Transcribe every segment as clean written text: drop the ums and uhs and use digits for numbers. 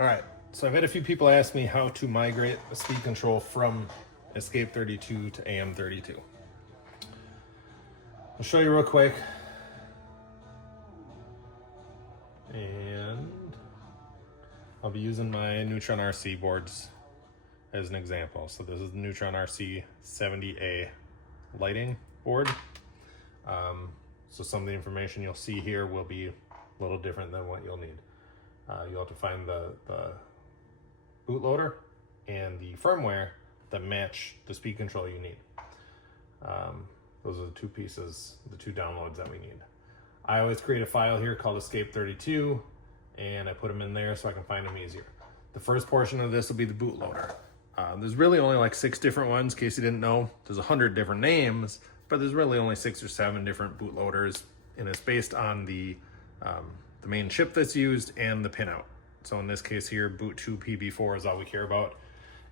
All right, so I've had a few people ask me how to migrate the speed control from ESCape32 to AM32. I'll show you real quick. And I'll be using my NeutronRC boards as an example. So this is the NeutronRC 70A lighting board. So some of the information you'll see here will be a little different than what you'll need. You'll have to find the bootloader and the firmware that match the speed control you need. Those are the two pieces, the two downloads that we need. I always create a file here called ESCape32, and I put them in there so I can find them easier. The first portion of this will be the bootloader. There's really only like 6 different ones, in case you didn't know. There's 100 different names, but there's really only 6 or 7 different bootloaders, and it's based on the main chip that's used and the pinout. So in this case here, boot 2 PB4 is all we care about.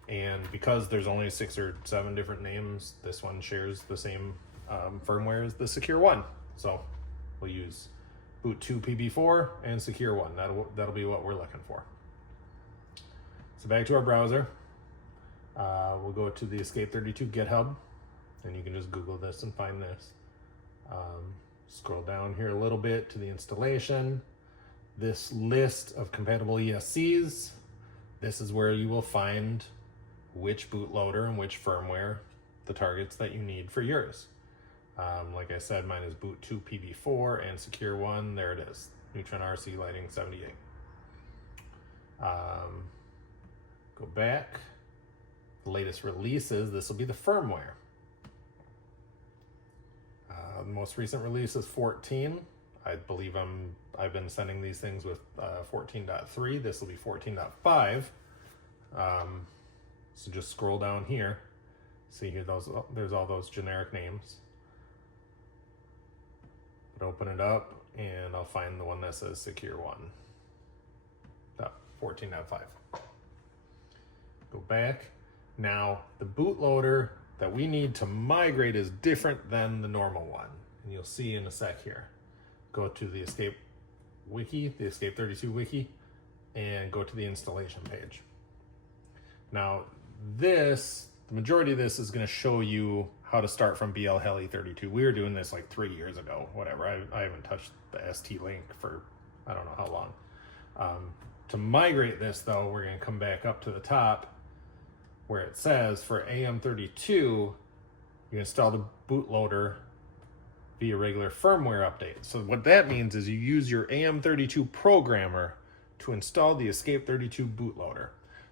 And because there's only 6 or 7 different names, this one shares the same firmware as the Secure 1. So we'll use boot 2 PB4 and Secure 1. That'll be what we're looking for. So back to our browser. We'll go to the ESCape32 GitHub, and you can just Google this and find this. Scroll down here a little bit to the installation. This list of compatible ESCs, this is where you will find which bootloader and which firmware, the targets that you need for yours. Like I said, mine is boot 2 PB4 and Secure 1. There it is, NeutronRC Lighting 78. Go back. The latest releases, this will be the firmware. The most recent release is 14. I believe I've been sending these things with 14.3. This will be 14.5. So just scroll down here. See here, there's all those generic names. But open it up, and I'll find the one that says Secure 1. 14.5. Go back. Now, the bootloader that we need to migrate is different than the normal one. And you'll see in a sec here. Go to the ESCape wiki, the ESCape32 wiki, and go to the installation page. Now, the majority of this is going to show you how to start from BL-Heli32. We were doing this like 3 years ago, whatever. I haven't touched the ST Link for I don't know how long. To migrate this, though, we're going to come back up to the top where it says for AM32, you install the bootloader via regular firmware update. So what that means is you use your AM32 programmer to install the ESCape32 bootloader.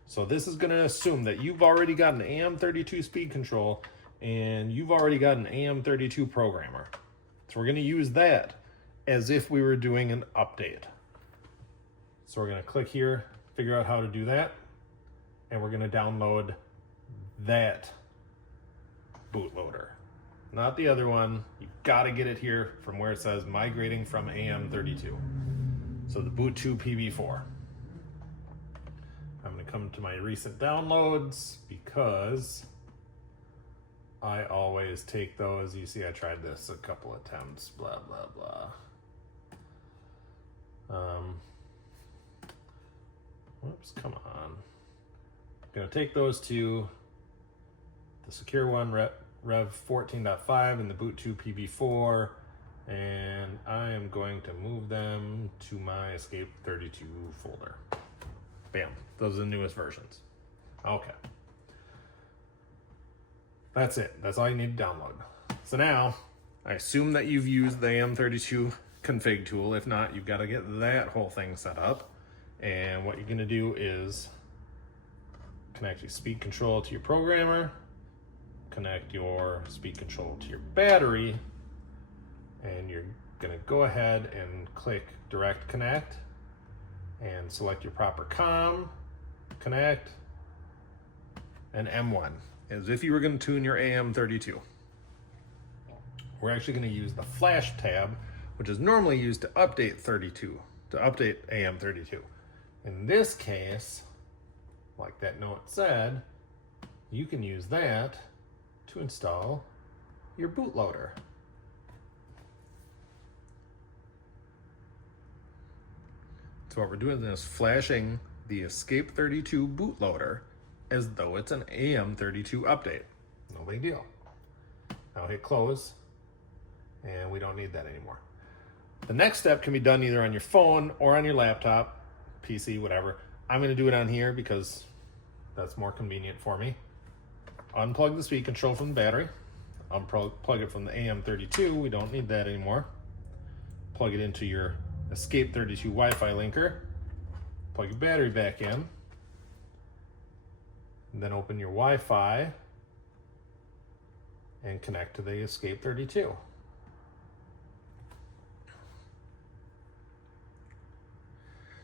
So this is going to assume that you've already got an AM32 speed control and you've already got an AM32 programmer. So we're going to use that as if we were doing an update. So we're going to click here, figure out how to do that, and we're going to download that bootloader. Not the other one. You gotta get it here from where it says migrating from AM32. So the boot 2 PB4. I'm gonna come to my recent downloads because I always take those. You see, I tried this a couple of times, blah, blah, blah. Whoops, come on. I'm gonna take those two, the Secure 1 Rev 14.5 and the boot 2 PB4, and I am going to move them to my ESCape32 folder. Bam, those are the newest versions. Okay. That's it, that's all you need to download. So now, I assume that you've used the AM32 config tool. If not, you've got to get that whole thing set up. And what you're gonna do is connect your speed control to your programmer, connect your speed control to your battery, and you're gonna go ahead and click direct connect and select your proper COM, connect, and M1, as if you were gonna tune your AM32. We're actually gonna use the flash tab, which is normally used to update AM32. In this case, like that note said, you can use that to install your bootloader. So what we're doing is flashing the ESCape32 bootloader as though it's an AM32 update. No big deal. Now hit close, and we don't need that anymore. The next step can be done either on your phone or on your laptop, PC, whatever. I'm going to do it on here because that's more convenient for me. Unplug the speed control from the battery. Unplug it from the AM32. We don't need that anymore. Plug it into your ESCape32 Wi-Fi linker. Plug your battery back in. And then open your Wi-Fi and connect to the ESCape32.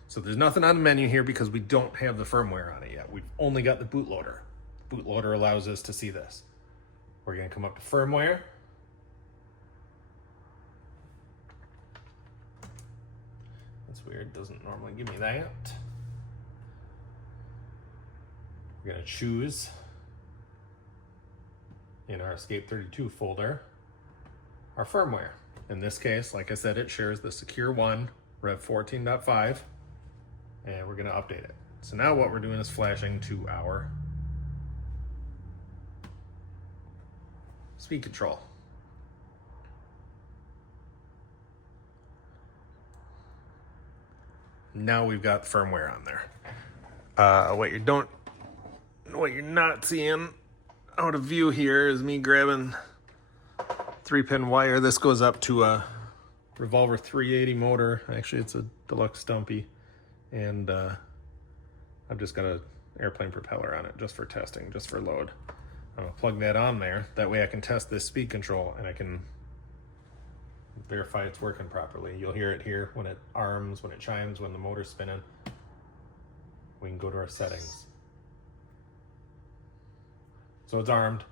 So there's nothing on the menu here because we don't have the firmware on it yet. We've only got the bootloader. Bootloader allows us to see this. We're going to come up to firmware. That's weird, it doesn't normally give me that. We're going to choose in our ESCape32 folder our firmware. In this case, like I said, it shares the Secure 1 Rev 14.5, and we're going to update it. So now what we're doing is flashing to our speed control. Now we've got firmware on there. What you're not seeing out of view here is me grabbing 3-pin wire. This goes up to a Revolver 380 motor. Actually, it's a deluxe dumpy, and I've just got an airplane propeller on it just for testing, just for load. I'm gonna plug that on there. That way I can test this speed control and I can verify it's working properly. You'll hear it here when it arms, when it chimes, when the motor's spinning. We can go to our settings. So it's armed.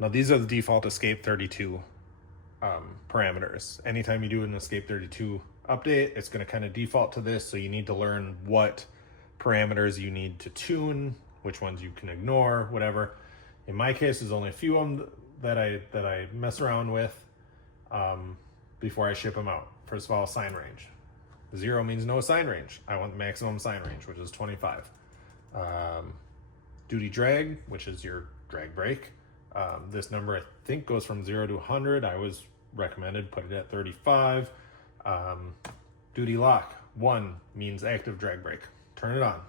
Now these are the default ESCape32 parameters. Anytime you do an ESCape32 update, it's going to kind of default to this, so you need to learn what parameters you need to tune, which ones you can ignore, whatever. In my case, there's only a few of them that I mess around with before I ship them out. First of all, sign range. 0 means no sign range. I want the maximum sign range, which is 25. Duty drag, which is your drag brake. This number I think goes from 0 to 100. I was recommended put it at 35. Duty lock, 1 means active drag brake. Turn it on.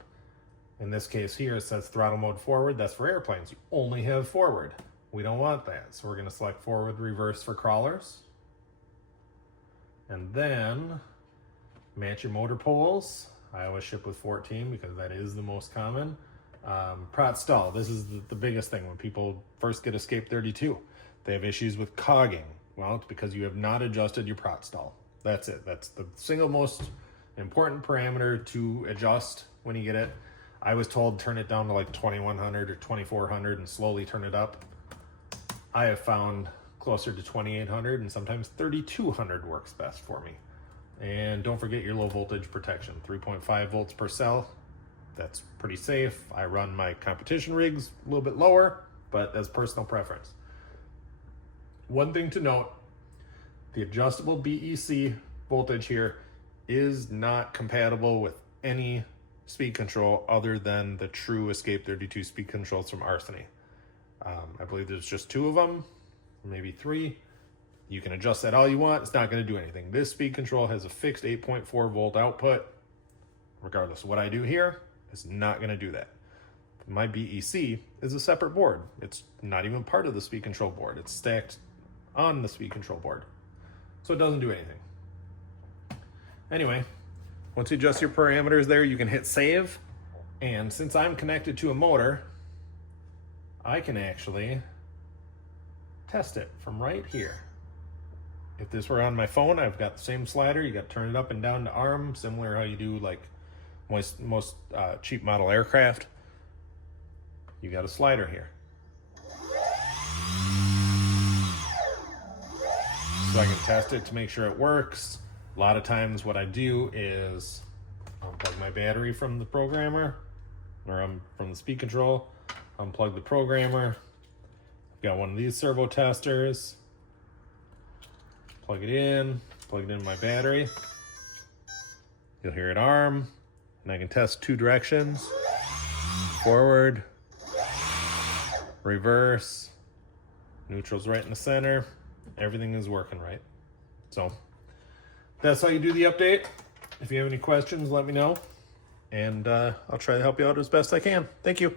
In this case here, it says throttle mode forward. That's for airplanes. You only have forward. We don't want that. So we're going to select forward reverse for crawlers. And then match your motor poles. I always ship with 14 because that is the most common. Prot stall. This is the biggest thing when people first get ESCape32. They have issues with cogging. Well, it's because you have not adjusted your prot stall. That's it. That's the single most important parameter to adjust when you get it. I was told turn it down to like 2100 or 2400 and slowly turn it up. I have found closer to 2800 and sometimes 3200 works best for me. And don't forget your low voltage protection, 3.5 volts per cell. That's pretty safe. I run my competition rigs a little bit lower, but that's personal preference. One thing to note, the adjustable BEC voltage here is not compatible with any speed control other than the true ESCape32 speed controls from Arseny. I believe there's just 2 of them, maybe 3. You can adjust that all you want. It's not going to do anything. This speed control has a fixed 8.4 volt output. Regardless of what I do here, it's not going to do that. My BEC is a separate board. It's not even part of the speed control board. It's stacked on the speed control board. So it doesn't do anything. Anyway, once you adjust your parameters there, you can hit save. And since I'm connected to a motor, I can actually test it from right here. If this were on my phone, I've got the same slider. You got to turn it up and down to arm, similar how you do like most cheap model aircraft. You got a slider here. So I can test it to make sure it works. A lot of times what I do is unplug my battery from the programmer, or from the speed control, unplug the programmer. I've got one of these servo testers. Plug it in my battery. You'll hear it arm, And I can test 2 directions, forward, reverse, neutral's right in the center, everything is working right. So that's how you do the update. If you have any questions, let me know, and I'll try to help you out as best I can. Thank you.